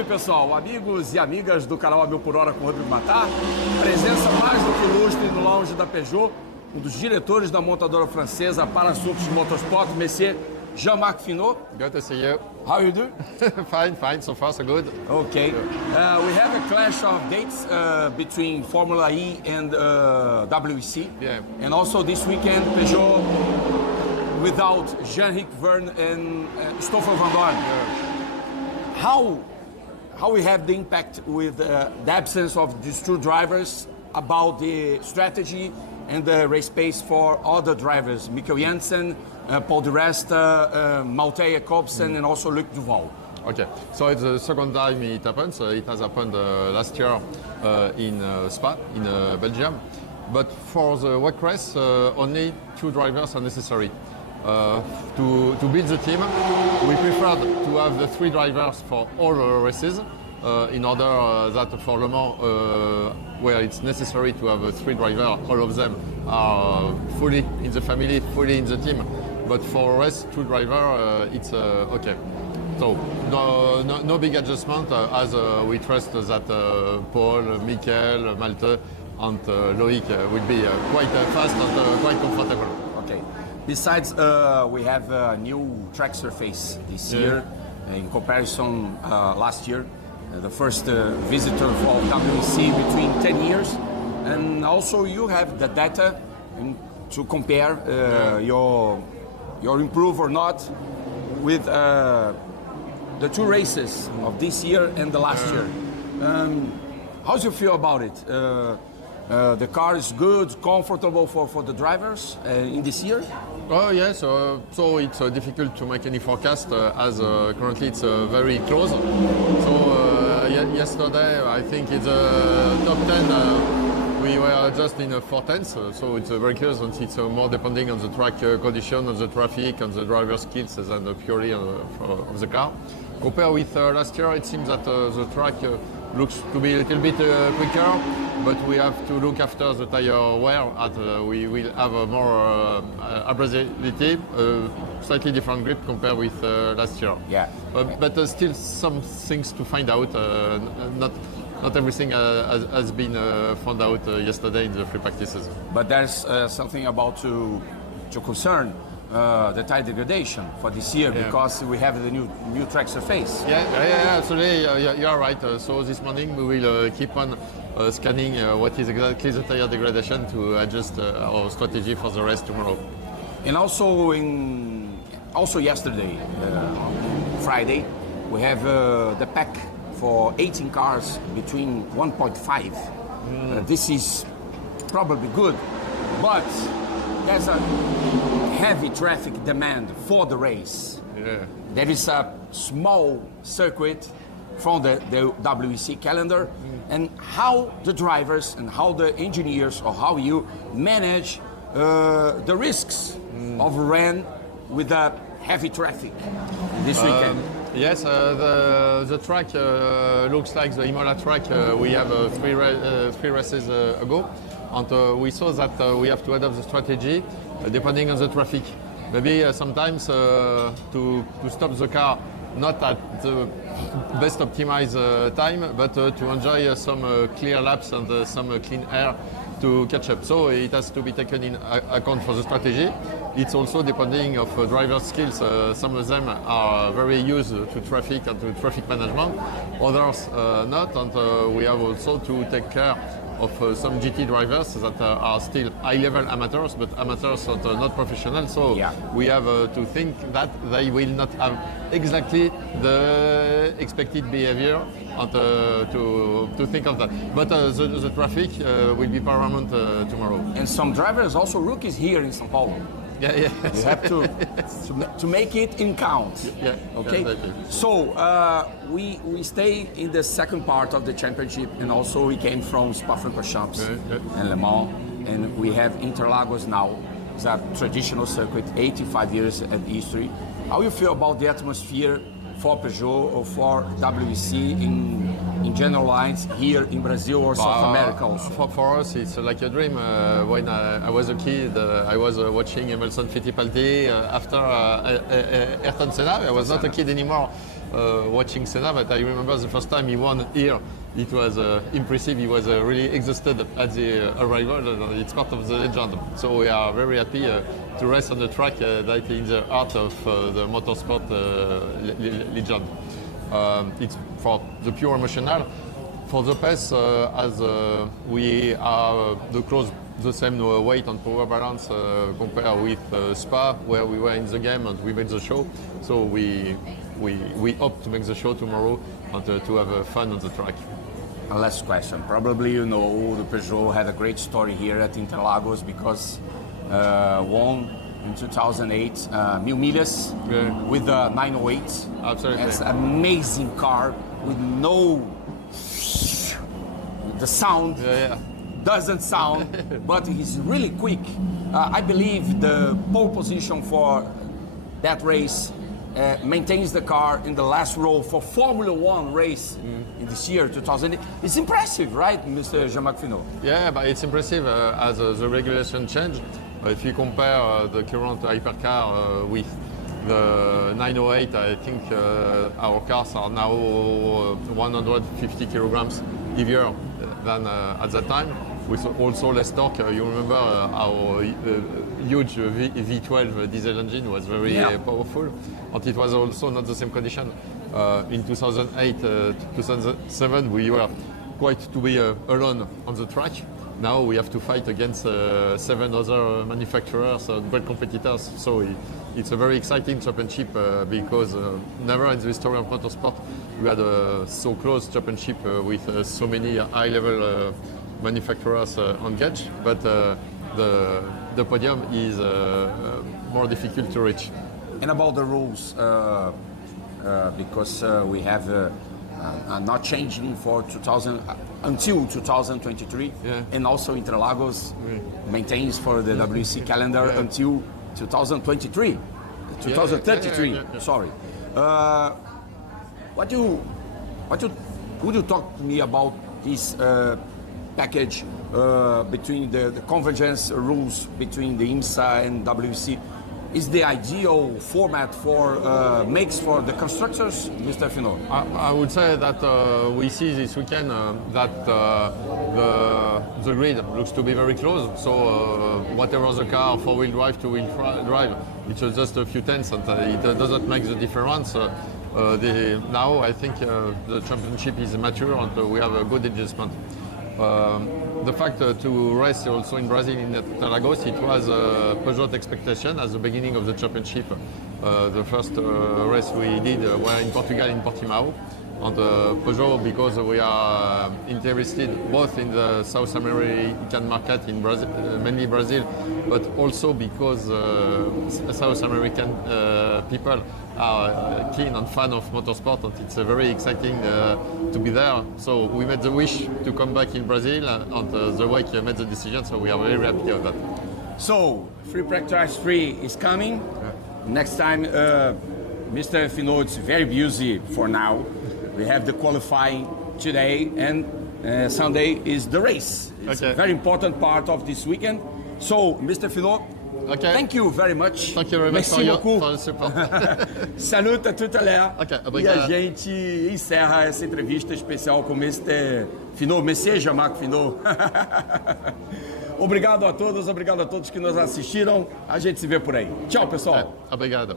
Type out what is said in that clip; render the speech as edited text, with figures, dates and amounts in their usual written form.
Salve pessoal, amigos e amigas do canal A Mil por Hora com Rodrigo Matar. Presença mais do que ilustre no lounge da Peugeot, um dos diretores da montadora francesa para assuntos de motorsport, Monsieur Jean-Marc Finot. Good to see you. How you do? Fine, so far so good. Okay. We have a clash of dates between Formula E and WEC. Yeah. And also this weekend, Peugeot without Jean-Marc Verne and Stoffel van Dorn. Yeah. How we have the impact with the absence of these two drivers about the strategy and the race pace for other drivers, Mikkel Jensen, Paul Di Resta, Matteo Jacobsen, and also Luc Duval. Okay, so it's the second time it happens. It has happened last year in Spa, in Belgium. But for the WEC race, only two drivers are necessary. To build the team, we preferred to have the three drivers for all races in order that for Le Mans, where it's necessary to have three drivers, all of them are fully in the family, fully in the team. But for race, two drivers, it's okay. So no big adjustment as we trust that Paul, Mikkel, Malte, and Loic will be quite fast and quite comfortable. Okay. Besides, we have a new track surface this year in comparison last year. The first visitor for WEC between 10 years. And also you have the data to compare your improve or not with the two races of this year and the last year. How do you feel about it? The car is good, comfortable for the drivers in this year? Oh yes, so it's difficult to make any forecast as currently it's very close. So yesterday I think it's top 10. We were just in 4/10, so it's very close and it's more depending on the track condition, on the traffic, on the driver's skills than purely of the car. Compared with last year, it seems that the track looks to be a little bit quicker, but we have to look after the tire wear. We will have a more abrasivity, slightly different grip compared with last year. Yeah. But still some things to find out. Not everything has been found out yesterday in the free practices. But there's something about to concern. The tire degradation for this year because we have the new track surface. Yeah, absolutely. You are right. So this morning we will keep on scanning what is exactly the tire degradation to adjust our strategy for the race tomorrow. And also yesterday, Friday, we have the pack for 18 cars between 1.5. This is probably good, but there's a heavy traffic demand for the race. Yeah. There is a small circuit from the WEC calendar, and how the drivers and how the engineers or how you manage the risks of run with a heavy traffic this weekend. Yes, the track looks like the Imola track we have three races ago. And we saw that we have to adapt the strategy depending on the traffic. Maybe sometimes to stop the car not at the best optimized time, but to enjoy some clear laps and some clean air to catch up. So it has to be taken in account for the strategy. It's also depending of driver skills. Some of them are very used to traffic and to traffic management, others not, and we have also to take care of some GT drivers that are still high-level amateurs, but amateurs that are not professional. So we have to think that they will not have exactly the expected behavior and to think of that. But the traffic will be paramount tomorrow. And some drivers, also rookies here in São Paulo. Yeah. You have to make it in count. Yeah. Okay. Exactly. So we stay in the second part of the championship, and also we came from Spa-Francorchamps and Le Mans, and we have Interlagos now. It's a traditional circuit, 85 years at history. How you feel about the atmosphere for Peugeot or for WEC in general lines here in Brazil or South America also? For us, it's like a dream. When I was a kid, I was watching Emerson Fittipaldi after Ayrton Senna. I was not a kid anymore. watching Senna, but I remember the first time he won here, it was impressive. He was really exhausted at the arrival. It's part of the legend. So we are very happy to race on the track that in the heart of the motorsport legend. It's for the pure emotional. For the pace, as we are close the same weight and power balance compared with Spa, where we were in the game and we made the show. So we hope to make the show tomorrow and to have fun on the track. Last question. Probably you know the Peugeot had a great story here at Interlagos because won in 2008 Mil Milhas with the 908. Absolutely. It's an amazing car with no... The sound doesn't sound, but he's really quick. I believe the pole position for that race maintains the car in the last row for Formula One race in this year, 2008. It's impressive, right, Mr. Jean-Marc Finot? Yeah, but it's impressive as the regulation changed. If you compare the current hypercar with the 908, I think our cars are now 150 kilograms heavier than at that time. With also less torque. You remember our huge V12 diesel engine was very powerful, and it was also not the same condition. In 2008, 2007, we were quite to be alone on the track. Now we have to fight against 7 other manufacturers, great competitors. So it's a very exciting championship because never in the history of motorsport we had a so close championship with so many high-level manufacturers engaged, but the podium is more difficult to reach. And about the rules, because we have not changing for 2000 until 2023, and also Interlagos maintains for the WEC calendar until 2023, 2033. Sorry. Would you talk to me about this package between the convergence rules between the IMSA and WEC? Is the ideal format for makes for the constructors, Mr. Finot? I would say that we see this weekend that the grid looks to be very close. So whatever the car, four-wheel drive, two-wheel drive, it's just a few tenths, and it doesn't make the difference. Now I think the championship is mature and we have a good adjustment. The fact to race also in Brazil in Interlagos, it was Peugeot expectation at the beginning of the championship. The first race we did were in Portugal, in Portimao. And Peugeot, because we are interested both in the South American market, in Brazil, mainly Brazil, but also because South American people are keen and fan of motorsport, and it's very exciting to be there. So we made the wish to come back in Brazil, and the WEC made the decision, so we are very happy of that. So, Free Practice 3 is coming. Next time, Mr. Finot is very busy for now. We have the qualifying today, and Sunday is the race. It's a very important part of this weekend. So, Mr. Finot, thank you very much. Thank you very much for your support. Salut a tout à l'heure. E a gente encerra essa entrevista especial com Mr. Finot, Monsieur Jean-Marc Finot. Obrigado a todos que nos assistiram. A gente se vê por aí. Tchau, pessoal. Obrigado.